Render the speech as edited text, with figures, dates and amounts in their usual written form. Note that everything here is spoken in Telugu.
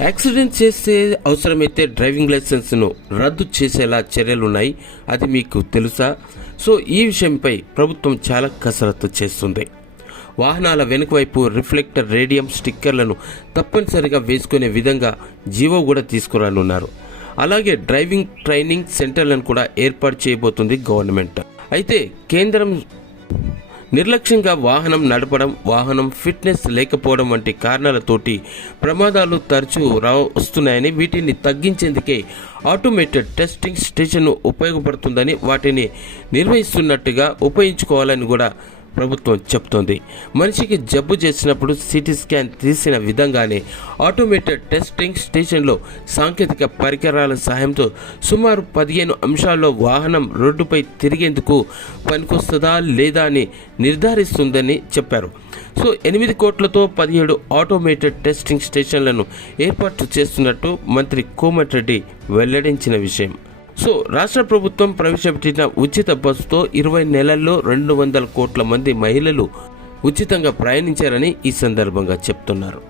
యాక్సిడెంట్ చేస్తే అవసరమైతే డ్రైవింగ్ లైసెన్స్ను రద్దు చేసేలా చర్యలున్నాయి. అది మీకు తెలుసా? సో ఈ విషయంపై ప్రభుత్వం చాలా కసరత్తు చేస్తుంది. వాహనాల వెనుక వైపు రిఫ్లెక్టర్ రేడియం స్టిక్కర్లను తప్పనిసరిగా వేసుకునే విధంగా జీవో కూడా తీసుకురానున్నారు. అలాగే డ్రైవింగ్ ట్రైనింగ్ సెంటర్లను కూడా ఏర్పాటు చేయబోతుంది గవర్నమెంట్. అయితే కేంద్రం నిర్లక్ష్యంగా వాహనం నడపడం, వాహనం ఫిట్నెస్ లేకపోవడం వంటి కారణాలతోటి ప్రమాదాలు తరచూ వస్తున్నాయని, వీటిని తగ్గించేందుకే ఆటోమేటెడ్ టెస్టింగ్ స్టేషన్ ఉపయోగపడుతుందని, వాటిని నిర్వహిస్తున్నట్టుగా ఉపయోగించుకోవాలని కూడా ప్రభుత్వం చెప్తోంది. మనిషికి జబ్బు చేసినప్పుడు సిటీ స్కాన్ తీసిన విధంగానే ఆటోమేటెడ్ టెస్టింగ్ స్టేషన్లో సాంకేతిక పరికరాల సహాయంతో సుమారు 15 అంశాల్లో వాహనం రోడ్డుపై తిరిగేందుకు పనికొస్తుందా లేదా అని నిర్ధారిస్తుందని చెప్పారు. సో 8 కోట్లతో 17 ఆటోమేటెడ్ టెస్టింగ్ స్టేషన్లను ఏర్పాటు చేస్తున్నట్టు మంత్రి కోమటిరెడ్డి వెల్లడించిన విషయం. సో రాష్ట్ర ప్రభుత్వం ప్రవేశపెట్టిన ఉచిత బస్సుతో 20 నెలల్లో 200 కోట్ల మంది మహిళలు ఉచితంగా ప్రయాణించారని ఈ సందర్భంగా చెప్తున్నారు.